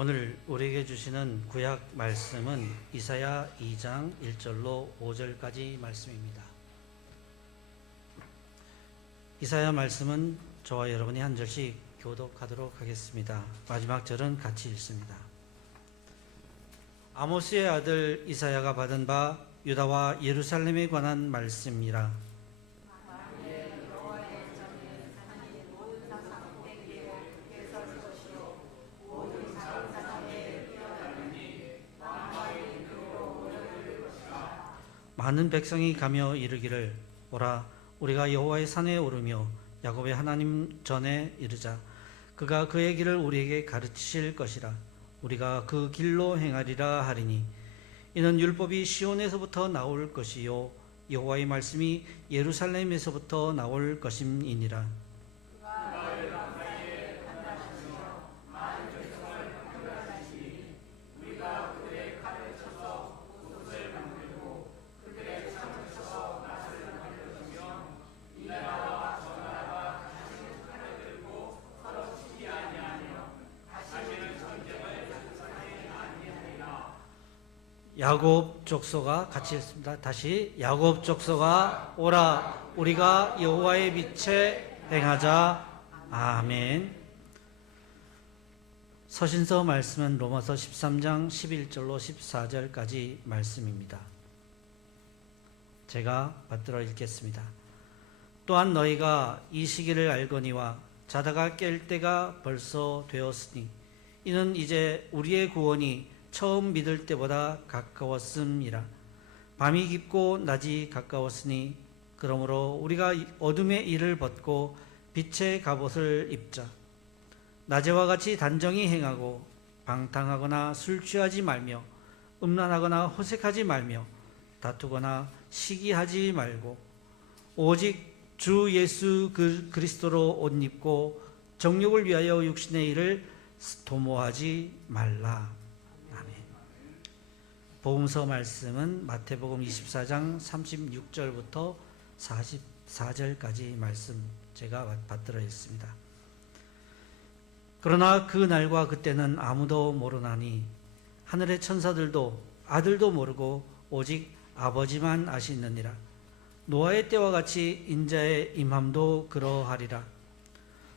오늘 우리에게 주시는 구약 말씀은 이사야 2장 1절로 5절까지 말씀입니다. 이사야 말씀은 저와 여러분이 한 절씩 교독하도록 하겠습니다. 마지막 절은 같이 읽습니다. 아모스의 아들 이사야가 받은 바 유다와 예루살렘에 관한 말씀이라. 많은 백성이 가며 이르기를 오라 우리가 여호와의 산에 오르며 야곱의 하나님 전에 이르자. 그가 그의 길을 우리에게 가르치실 것이라. 우리가 그 길로 행하리라 하리니 이는 율법이 시온에서부터 나올 것이요 여호와의 말씀이 예루살렘에서부터 나올 것임이니라. 야곱 족속아 같이 했습니다. 다시 야곱 족속아 오라 우리가 여호와의 빛에 행하자. 아멘. 서신서 말씀은 로마서 13장 11절로 14절까지 말씀입니다. 제가 받들어 읽겠습니다. 또한 너희가 이 시기를 알거니와 자다가 깰 때가 벌써 되었으니 이는 이제 우리의 구원이 처음 믿을 때보다 가까웠음이라. 밤이 깊고 낮이 가까웠으니 그러므로 우리가 어둠의 일을 벗고 빛의 갑옷을 입자. 낮에와 같이 단정히 행하고 방탕하거나 술 취하지 말며 음란하거나 호색하지 말며 다투거나 시기하지 말고 오직 주 예수 그리스도로 옷 입고 정욕을 위하여 육신의 일을 도모하지 말라. 복음서 말씀은 마태복음 24장 36절부터 44절까지 말씀 제가 받들어 있습니다. 그러나 그 날과 그때는 아무도 모르나니 하늘의 천사들도 아들도 모르고 오직 아버지만 아시느니라. 노아의 때와 같이 인자의 임함도 그러하리라.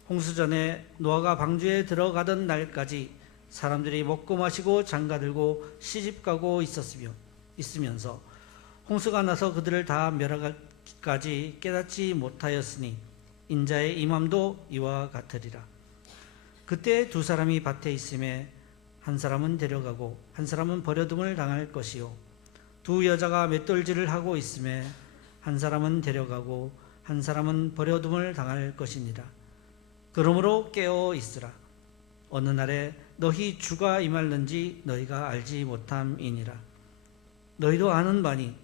홍수전에 노아가 방주에 들어가던 날까지 사람들이 먹고 마시고 장가들고 시집가고 있으면서 홍수가 나서 그들을 다 멸하기까지 깨닫지 못하였으니 인자의 임함도 이와 같으리라. 그때 두 사람이 밭에 있음에 한 사람은 데려가고 한 사람은 버려둠을 당할 것이요 두 여자가 맷돌질을 하고 있음에 한 사람은 데려가고 한 사람은 버려둠을 당할 것이니라. 그러므로 깨어 있으라. 어느 날에 너희 주가 임할는지 너희가 알지 못함이니라. 너희도 아는 바니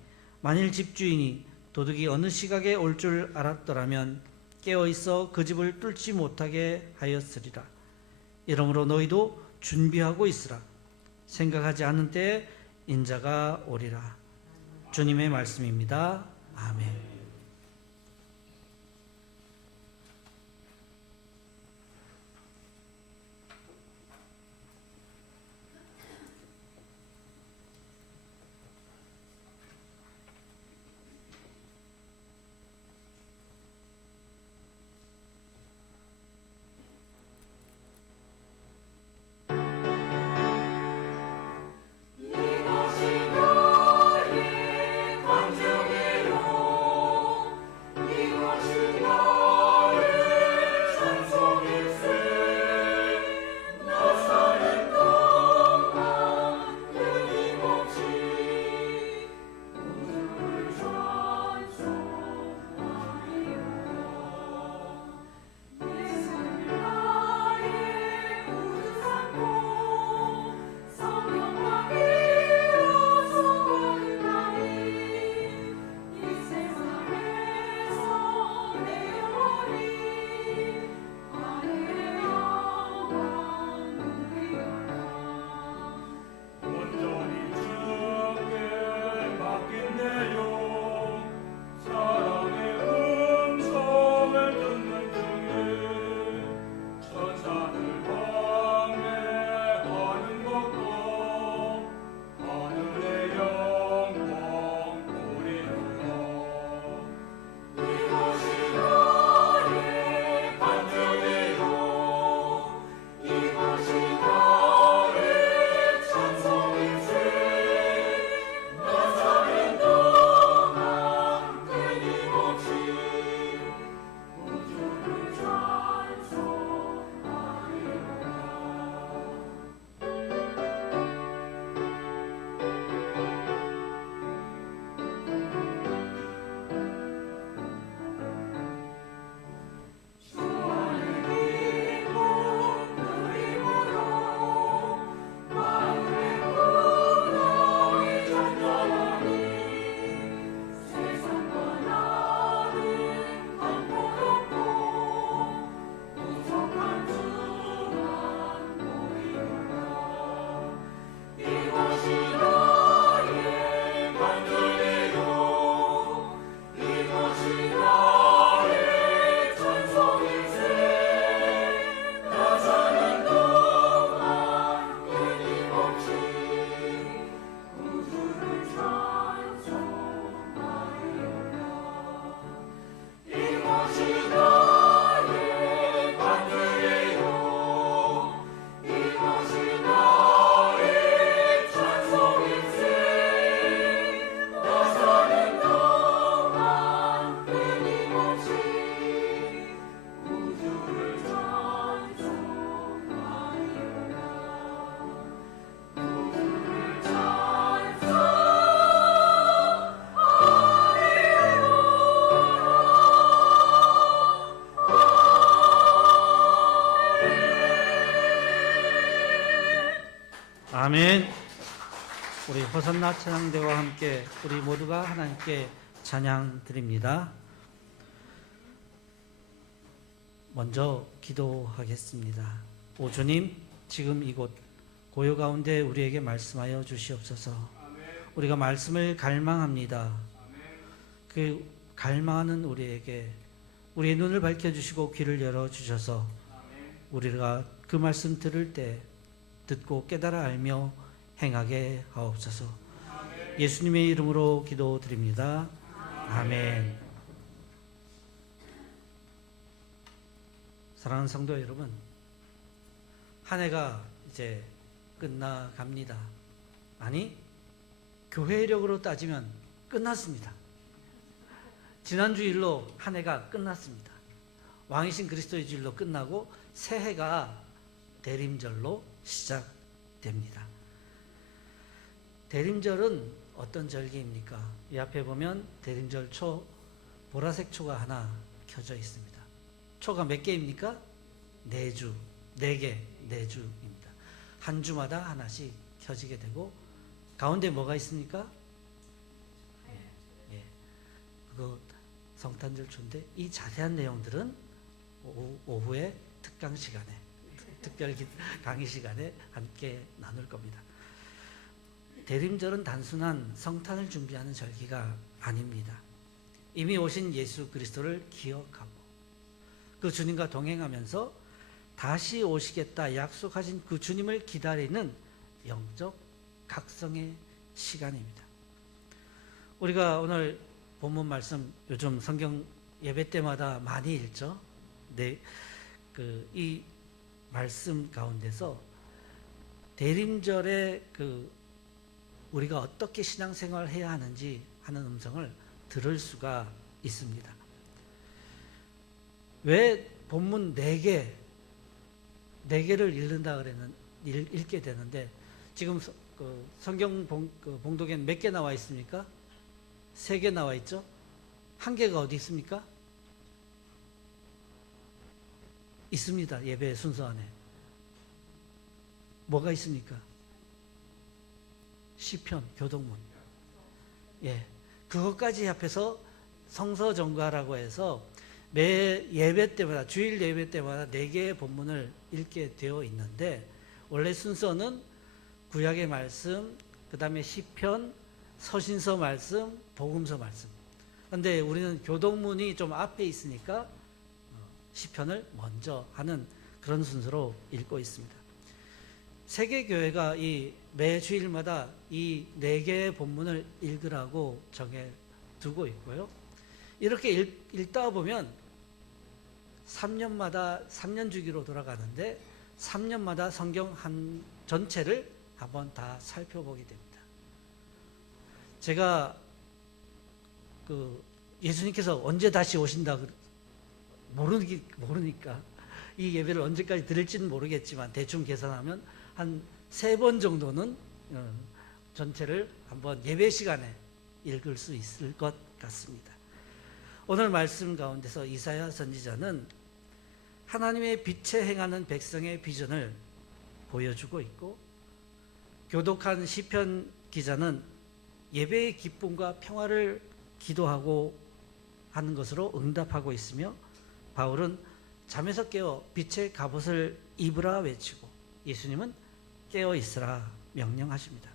만일 집주인이 도둑이 어느 시각에 올 줄 알았더라면 깨어있어 그 집을 뚫지 못하게 하였으리라. 이러므로 너희도 준비하고 있으라. 생각하지 않은 때에 인자가 오리라. 주님의 말씀입니다. 아멘. 이것이 너의 관중이요 아멘. 우리 호산나 찬양대와 함께 우리 모두가 하나님께 찬양 드립니다. 먼저 기도하겠습니다. 오 주님, 지금 이곳 고요 가운데 우리에게 말씀하여 주시옵소서. 우리가 말씀을 갈망합니다. 그 갈망하는 우리에게 우리의 눈을 밝혀주시고 귀를 열어주셔서 우리가 그 말씀 들을 때 듣고 깨달아 알며 행하게 하옵소서. 예수님의 이름으로 기도드립니다. 아멘. 사랑하는 성도 여러분, 한 해가 이제 끝나갑니다. 아니, 교회력으로 따지면 끝났습니다. 지난 주일로 한 해가 끝났습니다. 왕이신 그리스도의 주일로 끝나고 새해가 대림절로 시작됩니다. 대림절은 어떤 절기입니까? 이 앞에 보면 대림절 초, 보라색 초가 하나 켜져 있습니다. 초가 몇 개입니까? 4주, 4개, 4주입니다. 한 주마다 하나씩 켜지게 되고 가운데 뭐가 있습니까? 그거 성탄절 초인데 이 자세한 내용들은 오후에 특강 시간에, 특별 강의 시간에 함께 나눌 겁니다. 대림절은 단순한 성탄을 준비하는 절기가 아닙니다. 이미 오신 예수 그리스도를 기억하고 그 주님과 동행하면서 다시 오시겠다 약속하신 그 주님을 기다리는 영적 각성의 시간입니다. 우리가 오늘 본문 말씀 요즘 성경 예배 때마다 많이 읽죠. 네, 이 말씀 가운데서 대림절에 우리가 어떻게 신앙생활을 해야 하는지 하는 음성을 들을 수가 있습니다. 왜 본문 4개를 읽게 되는데 지금 성경 봉독에는 몇 개 나와 있습니까? 3개 나와 있죠? 1개가 어디 있습니까? 있습니다. 예배 순서 안에. 뭐가 있습니까? 시편, 교동문. 예. 그것까지 합해서 성서정가라고 해서 매 예배 때마다, 주일 예배 때마다 4개의 본문을 읽게 되어 있는데, 원래 순서는 구약의 말씀, 그 다음에 시편, 서신서 말씀, 복음서 말씀. 그런데 우리는 교동문이 좀 앞에 있으니까 시편을 먼저 하는 그런 순서로 읽고 있습니다. 세계교회가 이 매 주일마다 이 4개의 본문을 읽으라고 정해 두고 있고요. 이렇게 읽다 보면 3년마다 3년 주기로 돌아가는데 3년마다 성경 전체를 한번 다 살펴보게 됩니다. 제가 예수님께서 언제 다시 오신다 모르니까 이 예배를 언제까지 드릴지는 모르겠지만 대충 계산하면 한 3번 정도는 전체를 한번 예배 시간에 읽을 수 있을 것 같습니다. 오늘 말씀 가운데서 이사야 선지자는 하나님의 빛에 행하는 백성의 비전을 보여주고 있고, 교독한 시편 기자는 예배의 기쁨과 평화를 기도하고 하는 것으로 응답하고 있으며, 바울은 잠에서 깨어 빛의 갑옷을 입으라 외치고 예수님은 깨어 있으라 명령하십니다.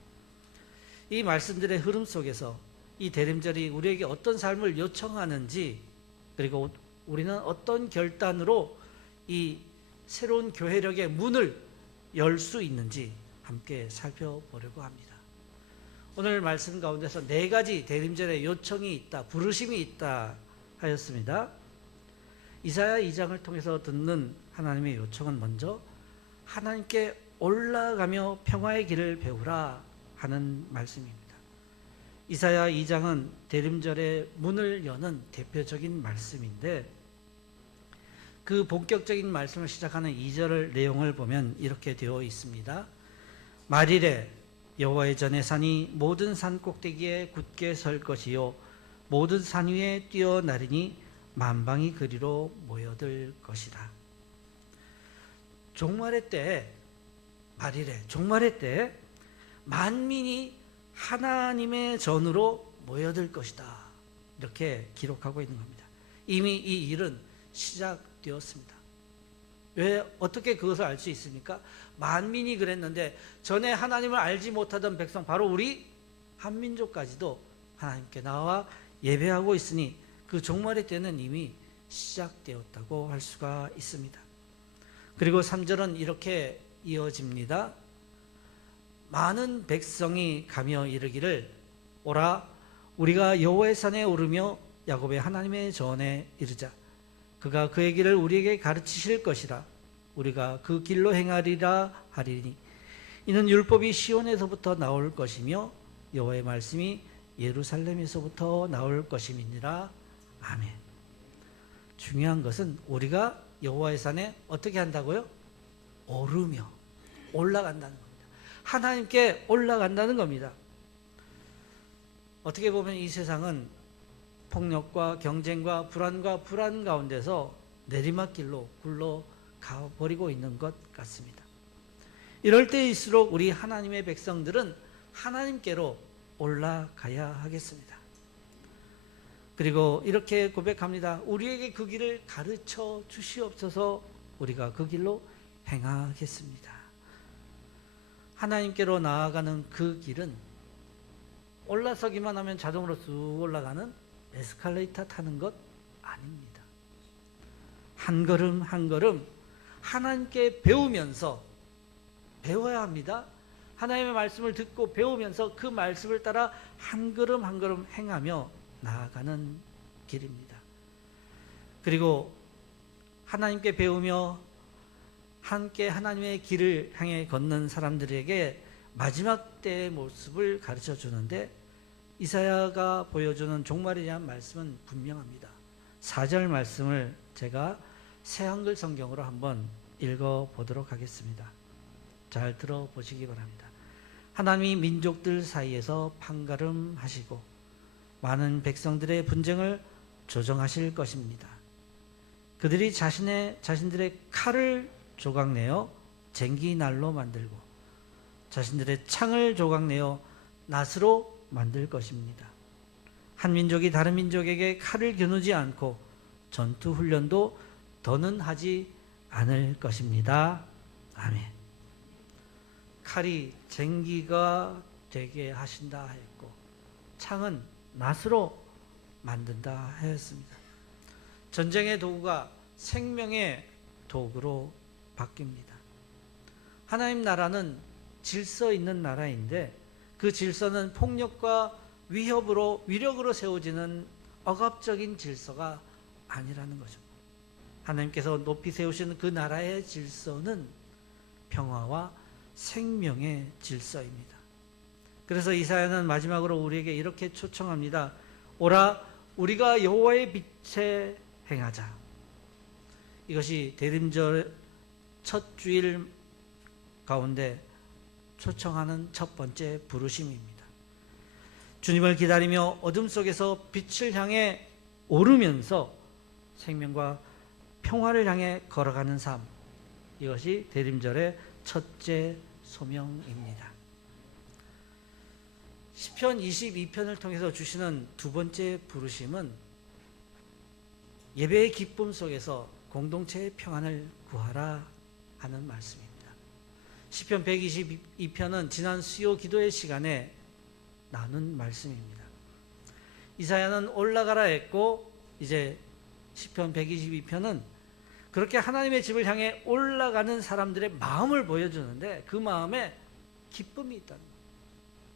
이 말씀들의 흐름 속에서 이 대림절이 우리에게 어떤 삶을 요청하는지, 그리고 우리는 어떤 결단으로 이 새로운 교회력의 문을 열 수 있는지 함께 살펴보려고 합니다. 오늘 말씀 가운데서 4가지 대림절의 요청이 있다, 부르심이 있다 하였습니다. 이사야 2장을 통해서 듣는 하나님의 요청은 먼저 하나님께 올라가며 평화의 길을 배우라 하는 말씀입니다. 이사야 2장은 대림절의 문을 여는 대표적인 말씀인데, 그 본격적인 말씀을 시작하는 2절 내용을 보면 이렇게 되어 있습니다. 말이래 여호와의 전에 산이 모든 산 꼭대기에 굳게 설 것이요 모든 산 위에 뛰어나리니 만방이 그리로 모여들 것이라. 종말의 때, 말이래 종말의 때 만민이 하나님의 전으로 모여들 것이다. 이렇게 기록하고 있는 겁니다. 이미 이 일은 시작되었습니다. 왜 어떻게 그것을 알 수 있습니까? 만민이 그랬는데 전에 하나님을 알지 못하던 백성, 바로 우리 한민족까지도 하나님께 나와 예배하고 있으니 그 종말의 때는 이미 시작되었다고 할 수가 있습니다. 그리고 3절은 이렇게 이어집니다. 많은 백성이 가며 이르기를 오라 우리가 여호와의 산에 오르며 야곱의 하나님의 전에 이르자. 그가 그의 길을 우리에게 가르치실 것이라. 우리가 그 길로 행하리라 하리니 이는 율법이 시온에서부터 나올 것이며 여호와의 말씀이 예루살렘에서부터 나올 것임이니라. 아멘. 중요한 것은 우리가 여호와의 산에 어떻게 한다고요? 오르며 올라간다는 겁니다. 하나님께 올라간다는 겁니다. 어떻게 보면 이 세상은 폭력과 경쟁과 불안 가운데서 내리막길로 굴러가버리고 있는 것 같습니다. 이럴 때일수록 우리 하나님의 백성들은 하나님께로 올라가야 하겠습니다. 그리고 이렇게 고백합니다. 우리에게 그 길을 가르쳐 주시옵소서. 우리가 그 길로 행하겠습니다. 하나님께로 나아가는 그 길은 올라서기만 하면 자동으로 쑥 올라가는 에스컬레이터 타는 것 아닙니다. 한 걸음 한 걸음 하나님께 배우면서 배워야 합니다. 하나님의 말씀을 듣고 배우면서 그 말씀을 따라 한 걸음 한 걸음 행하며 나아가는 길입니다. 그리고 하나님께 배우며 함께 하나님의 길을 향해 걷는 사람들에게 마지막 때의 모습을 가르쳐 주는데 이사야가 보여주는 종말에 대한 말씀은 분명합니다. 4절 말씀을 제가 새 한글 성경으로 한번 읽어보도록 하겠습니다. 잘 들어보시기 바랍니다. 하나님이 민족들 사이에서 판가름하시고 많은 백성들의 분쟁을 조정하실 것입니다. 그들이 자신들의 칼을 조각내어 쟁기날로 만들고 자신들의 창을 조각내어 낫으로 만들 것입니다. 한 민족이 다른 민족에게 칼을 겨누지 않고 전투 훈련도 더는 하지 않을 것입니다. 아멘. 칼이 쟁기가 되게 하신다 했고 창은 낫으로 만든다 하였습니다. 전쟁의 도구가 생명의 도구로 바뀝니다. 하나님 나라는 질서 있는 나라인데 그 질서는 폭력과 위력으로 세워지는 억압적인 질서가 아니라는 거죠. 하나님께서 높이 세우신 그 나라의 질서는 평화와 생명의 질서입니다. 그래서 이사야는 마지막으로 우리에게 이렇게 초청합니다. 오라 우리가 여호와의 빛에 행하자. 이것이 대림절 첫 주일 가운데 초청하는 첫 번째 부르심입니다. 주님을 기다리며 어둠 속에서 빛을 향해 오르면서 생명과 평화를 향해 걸어가는 삶, 이것이 대림절의 첫째 소명입니다. 시편 22편을 통해서 주시는 두 번째 부르심은 예배의 기쁨 속에서 공동체의 평안을 구하라 하는 말씀입니다. 시편 122편은 지난 수요 기도의 시간에 나눈 말씀입니다. 이사야는 올라가라 했고 이제 시편 122편은 그렇게 하나님의 집을 향해 올라가는 사람들의 마음을 보여주는데 그 마음에 기쁨이 있다는 거예요.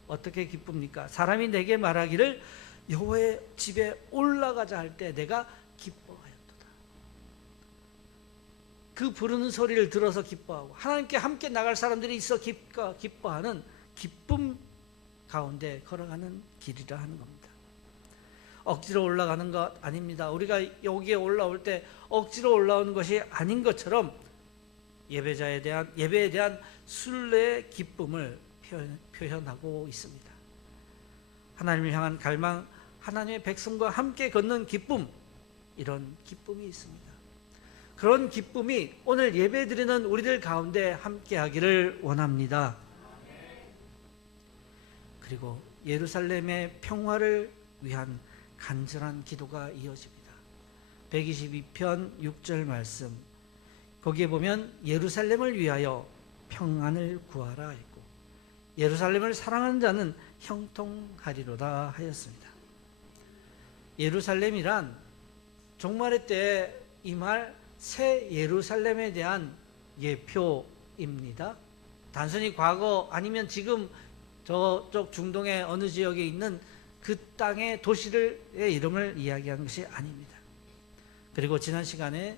어떻게 기쁩니까? 사람이 내게 말하기를 여호와의 집에 올라가자 할 때 내가 기뻐하였도다. 그 부르는 소리를 들어서 기뻐하고 하나님께 함께 나갈 사람들이 있어 기뻐하는 기쁨 가운데 걸어가는 길이라 하는 겁니다. 억지로 올라가는 것 아닙니다. 우리가 여기에 올라올 때 억지로 올라오는 것이 아닌 것처럼 예배에 대한 순례의 기쁨을 표현하고 있습니다. 하나님을 향한 갈망, 하나님의 백성과 함께 걷는 기쁨, 이런 기쁨이 있습니다. 그런 기쁨이 오늘 예배드리는 우리들 가운데 함께 하기를 원합니다. 그리고 예루살렘의 평화를 위한 간절한 기도가 이어집니다. 122편 6절 말씀, 거기에 보면 예루살렘을 위하여 평안을 구하라 했고, 예루살렘을 사랑하는 자는 형통하리로다 하였습니다. 예루살렘이란 종말의 때에 임할 새 예루살렘에 대한 예표입니다. 단순히 과거 아니면 지금 저쪽 중동의 어느 지역에 있는 그 땅의 도시의 이름을 이야기하는 것이 아닙니다. 그리고 지난 시간에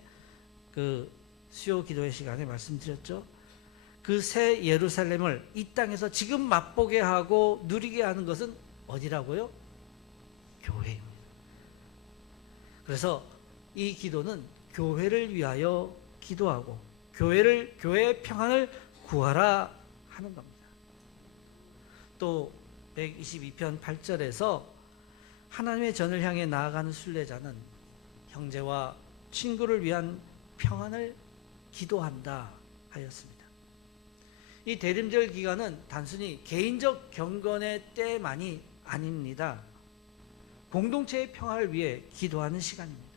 그 수요 기도회 시간에 말씀드렸죠. 그 새 예루살렘을 이 땅에서 지금 맛보게 하고 누리게 하는 것은 어디라고요? 교회입니다. 그래서 이 기도는 교회를 위하여 기도하고 교회의 평안을 구하라 하는 겁니다. 또 122편 8절에서 하나님의 전을 향해 나아가는 순례자는 형제와 친구를 위한 평안을 기도한다 하였습니다. 이 대림절 기간은 단순히 개인적 경건의 때만이 아닙니다. 공동체의 평화를 위해 기도하는 시간입니다.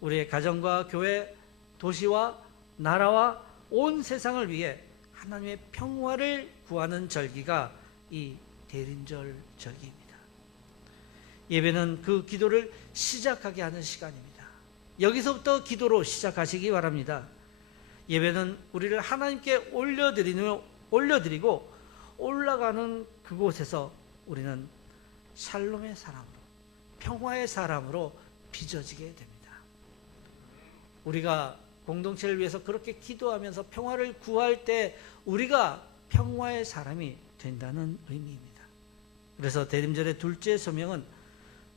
우리의 가정과 교회, 도시와 나라와 온 세상을 위해 하나님의 평화를 구하는 절기가 이 대림절 절기입니다. 예배는 그 기도를 시작하게 하는 시간입니다. 여기서부터 기도로 시작하시기 바랍니다. 예배는 우리를 하나님께 올려드리고 올라가는 그곳에서 우리는 샬롬의 사람으로, 평화의 사람으로 빚어지게 됩니다. 우리가 공동체를 위해서 그렇게 기도하면서 평화를 구할 때 우리가 평화의 사람이 된다는 의미입니다. 그래서 대림절의 둘째 소명은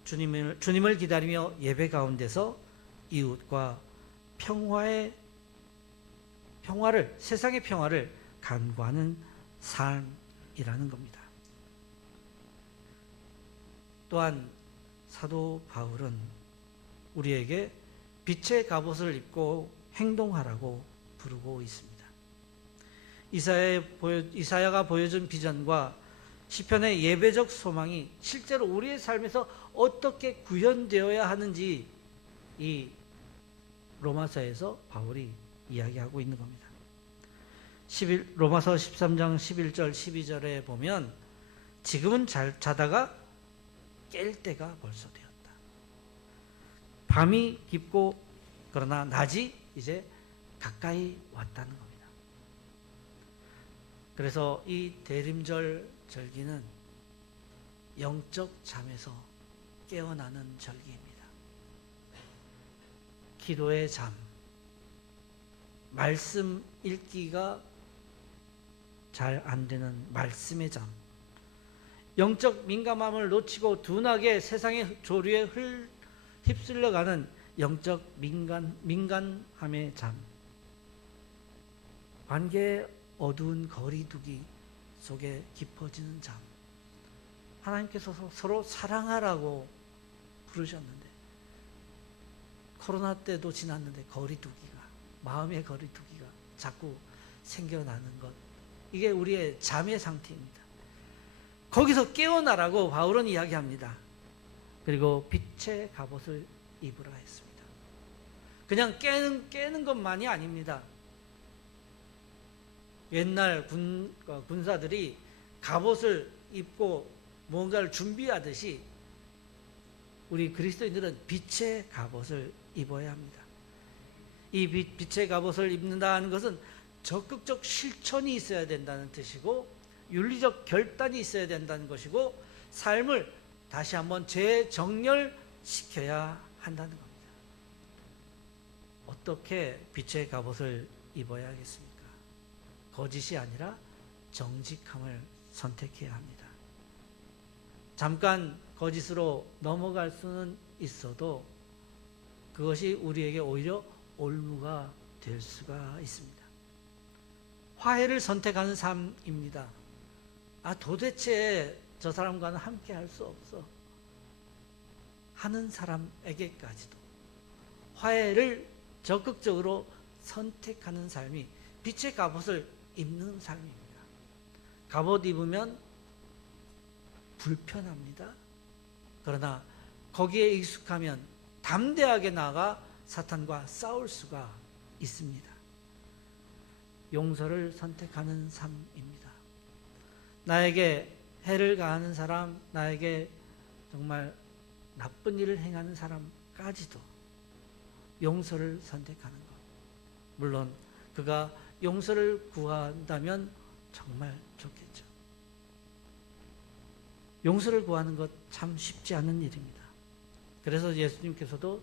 주님을 기다리며 예배 가운데서 이웃과 세상의 평화를 간구하는 삶이라는 겁니다. 또한 사도 바울은 우리에게 빛의 갑옷을 입고 행동하라고 부르고 있습니다. 이사야가 보여준 비전과 시편의 예배적 소망이 실제로 우리의 삶에서 어떻게 구현되어야 하는지 이 로마서에서 바울이 이야기하고 있는 겁니다. 로마서 13장 11절 12절에 보면 지금은 자다가 깰 때가 벌써 되었다. 밤이 깊고 그러나 낮이 이제 가까이 왔다는 겁니다. 그래서 이 대림절 절기는 영적 잠에서 깨어나는 절기입니다. 기도의 잠, 말씀 읽기가 잘 안 되는 말씀의 잠, 영적 민감함을 놓치고 둔하게 세상의 조류에 휩쓸려가는 영적 민간함의 잠, 관계의 어두운 거리두기 속에 깊어지는 잠. 하나님께서 서로 사랑하라고 부르셨는데 코로나 때도 지났는데 마음의 거리두기가 자꾸 생겨나는 것, 이게 우리의 잠의 상태입니다. 거기서 깨어나라고 바울은 이야기합니다. 그리고 빛의 갑옷을 입으라 했습니다. 그냥 깨는 것만이 아닙니다. 옛날 군사들이 갑옷을 입고 뭔가를 준비하듯이 우리 그리스도인들은 빛의 갑옷을 입어야 합니다. 이 빛의 갑옷을 입는다는 것은 적극적 실천이 있어야 된다는 뜻이고, 윤리적 결단이 있어야 된다는 것이고, 삶을 다시 한번 재정렬시켜야 한다는 겁니다. 어떻게 빛의 갑옷을 입어야 하겠습니까? 거짓이 아니라 정직함을 선택해야 합니다. 잠깐 거짓으로 넘어갈 수는 있어도 그것이 우리에게 오히려 올무가 될 수가 있습니다. 화해를 선택하는 삶입니다. 도대체 저 사람과는 함께 할 수 없어 하는 사람에게까지도 화해를 적극적으로 선택하는 삶이 빛의 갑옷을 입는 삶입니다. 갑옷 입으면 불편합니다. 그러나 거기에 익숙하면 담대하게 나아가 사탄과 싸울 수가 있습니다. 용서를 선택하는 삶입니다. 나에게 해를 가하는 사람, 나에게 정말 나쁜 일을 행하는 사람까지도 용서를 선택하는 것. 물론 그가 용서를 구한다면 정말 좋겠죠. 용서를 구하는 것 참 쉽지 않은 일입니다. 그래서 예수님께서도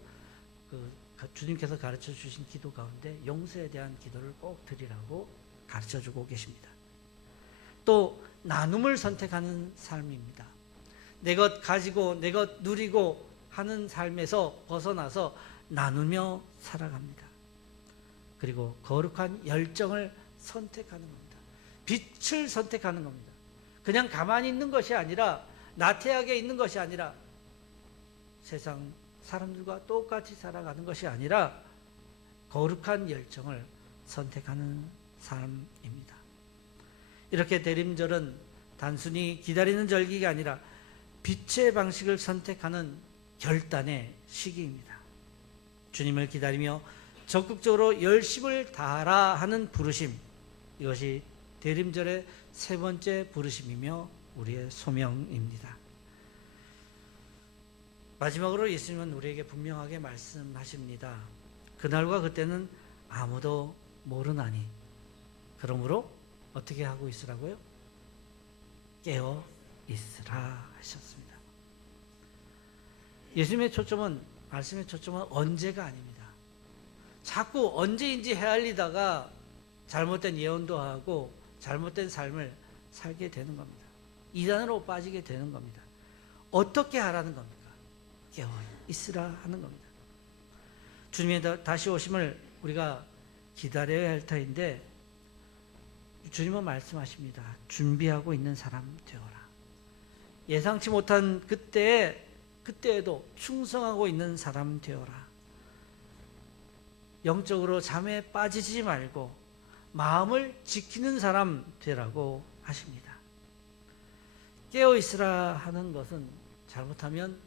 주님께서 가르쳐 주신 기도 가운데 용서에 대한 기도를 꼭 드리라고 가르쳐 주고 계십니다. 또 나눔을 선택하는 삶입니다. 내 것 가지고 내 것 누리고 하는 삶에서 벗어나서 나누며 살아갑니다. 그리고 거룩한 열정을 선택하는 겁니다. 빛을 선택하는 겁니다. 그냥 가만히 있는 것이 아니라, 나태하게 있는 것이 아니라, 세상 사람들과 똑같이 살아가는 것이 아니라 거룩한 열정을 선택하는 삶입니다. 이렇게 대림절은 단순히 기다리는 절기가 아니라 빛의 방식을 선택하는 결단의 시기입니다. 주님을 기다리며 적극적으로 열심을 다하라 하는 부르심, 이것이 대림절의 세 번째 부르심이며 우리의 소명입니다. 마지막으로 예수님은 우리에게 분명하게 말씀하십니다. 그날과 그때는 아무도 모르나니, 그러므로 어떻게 하고 있으라고요? 깨어 있으라 하셨습니다. 예수님의 초점은, 말씀의 초점은 언제가 아닙니다. 자꾸 언제인지 헤아리다가 잘못된 예언도 하고 잘못된 삶을 살게 되는 겁니다. 이단으로 빠지게 되는 겁니다. 어떻게 하라는 겁니까? 깨어 있으라 하는 겁니다. 주님의 다시 오심을 우리가 기다려야 할 터인데, 주님은 말씀하십니다. 준비하고 있는 사람 되어라. 예상치 못한 그때에도 충성하고 있는 사람 되어라. 영적으로 잠에 빠지지 말고 마음을 지키는 사람 되라고 하십니다. 깨어 있으라 하는 것은 잘못하면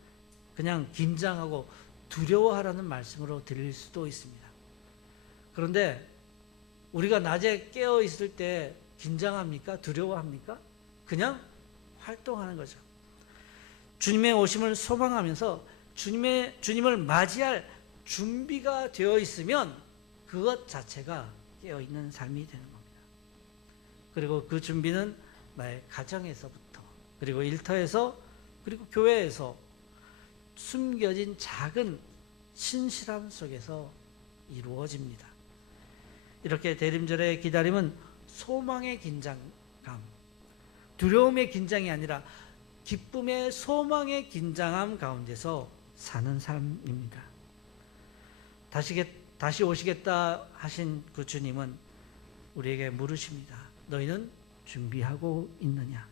그냥 긴장하고 두려워하라는 말씀으로 들릴 수도 있습니다. 그런데 우리가 낮에 깨어 있을 때 긴장합니까? 두려워합니까? 그냥 활동하는 거죠. 주님의 오심을 소망하면서 주님을 맞이할 준비가 되어 있으면 그것 자체가 깨어 있는 삶이 되는 겁니다. 그리고 그 준비는 나의 가정에서부터, 그리고 일터에서, 그리고 교회에서 숨겨진 작은 신실함 속에서 이루어집니다. 이렇게 대림절의 기다림은 소망의 긴장감, 두려움의 긴장이 아니라 기쁨의 소망의 긴장함 가운데서 사는 삶입니다. 다시 오시겠다 하신 그 주님은 우리에게 물으십니다. 너희는 준비하고 있느냐?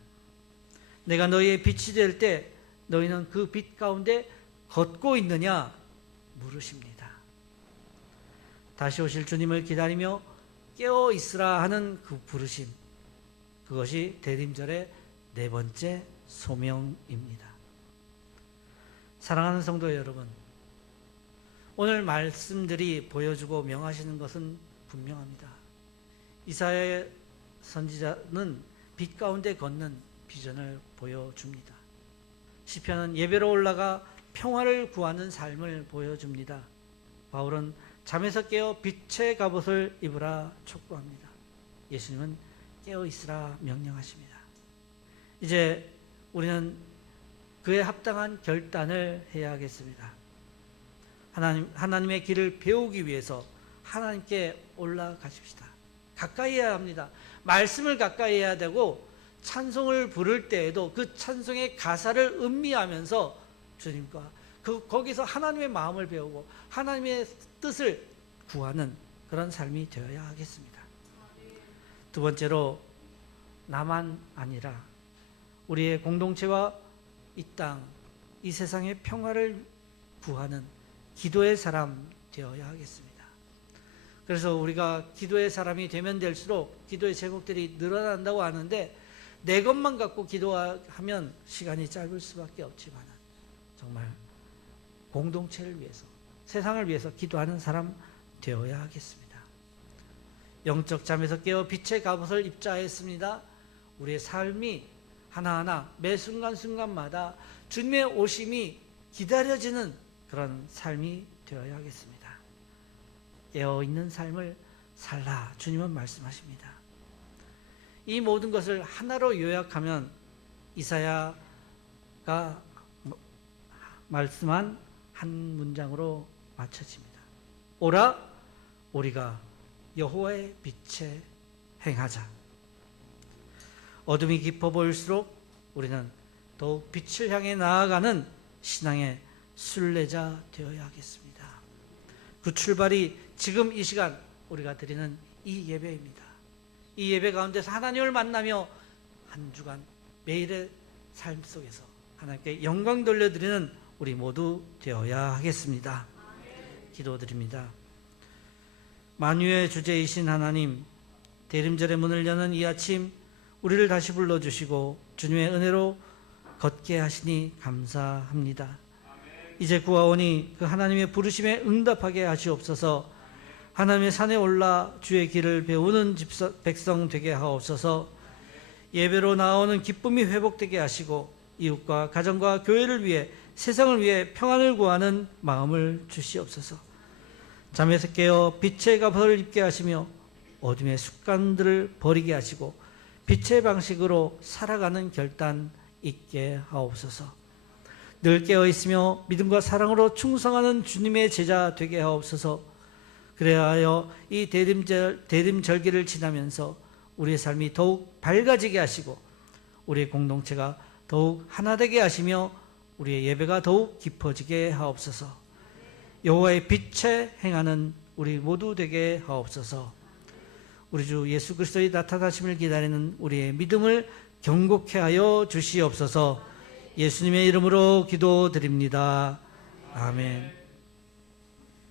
내가 너희의 빛이 될 때 너희는 그 빛 가운데 걷고 있느냐? 물으십니다. 다시 오실 주님을 기다리며 깨어 있으라 하는 그 부르심, 그것이 대림절의 네 번째 소명입니다. 사랑하는 성도 여러분, 오늘 말씀들이 보여주고 명하시는 것은 분명합니다. 이사야 선지자는 빛 가운데 걷는 비전을 보여줍니다. 시편은 예배로 올라가 평화를 구하는 삶을 보여줍니다. 바울은 잠에서 깨어 빛의 갑옷을 입으라 촉구합니다. 예수님은 깨어 있으라 명령하십니다. 이제 우리는 그에 합당한 결단을 해야 하겠습니다. 하나님의 길을 배우기 위해서 하나님께 올라가십시다. 가까이 해야 합니다. 말씀을 가까이 해야 되고, 찬송을 부를 때에도 그 찬송의 가사를 음미하면서 주님과 거기서 하나님의 마음을 배우고 하나님의 뜻을 구하는 그런 삶이 되어야 하겠습니다. 두 번째로, 나만 아니라 우리의 공동체와 이 땅, 이 세상의 평화를 구하는 기도의 사람 되어야 하겠습니다. 그래서 우리가 기도의 사람이 되면 될수록 기도의 제목들이 늘어난다고 하는데, 내 것만 갖고 기도하면 시간이 짧을 수밖에 없지만 정말 공동체를 위해서, 세상을 위해서 기도하는 사람 되어야 하겠습니다. 영적 잠에서 깨어 빛의 갑옷을 입자했습니다. 우리의 삶이 하나하나 매 순간순간마다 주님의 오심이 기다려지는 그런 삶이 되어야 하겠습니다. 깨어있는 삶을 살라, 주님은 말씀하십니다. 이 모든 것을 하나로 요약하면 이사야가 말씀한 한 문장으로 맞춰집니다. 오라, 우리가 여호와의 빛에 행하자. 어둠이 깊어 보일수록 우리는 더욱 빛을 향해 나아가는 신앙의 순례자 되어야 하겠습니다. 그 출발이 지금 이 시간 우리가 드리는 이 예배입니다. 이 예배 가운데서 하나님을 만나며 한 주간 매일의 삶 속에서 하나님께 영광 돌려드리는 우리 모두 되어야 하겠습니다. 기도드립니다. 만유의 주제이신 하나님, 대림절의 문을 여는 이 아침 우리를 다시 불러주시고 주님의 은혜로 걷게 하시니 감사합니다. 이제 구하오니 그 하나님의 부르심에 응답하게 하시옵소서. 하나님의 산에 올라 주의 길을 배우는 백성 되게 하옵소서. 예배로 나오는 기쁨이 회복되게 하시고 이웃과 가정과 교회를 위해, 세상을 위해 평안을 구하는 마음을 주시옵소서. 잠에서 깨어 빛의 갑옷을 입게 하시며 어둠의 습관들을 버리게 하시고 빛의 방식으로 살아가는 결단 있게 하옵소서. 늘 깨어 있으며 믿음과 사랑으로 충성하는 주님의 제자 되게 하옵소서. 그래야 하여 이 대림절기를 지나면서 우리의 삶이 더욱 밝아지게 하시고 우리의 공동체가 더욱 하나 되게 하시며 우리의 예배가 더욱 깊어지게 하옵소서. 여호와의 빛에 행하는 우리 모두 되게 하옵소서. 우리 주 예수 그리스도의 나타나심을 기다리는 우리의 믿음을 경고케 하여 주시옵소서. 예수님의 이름으로 기도드립니다. 아멘.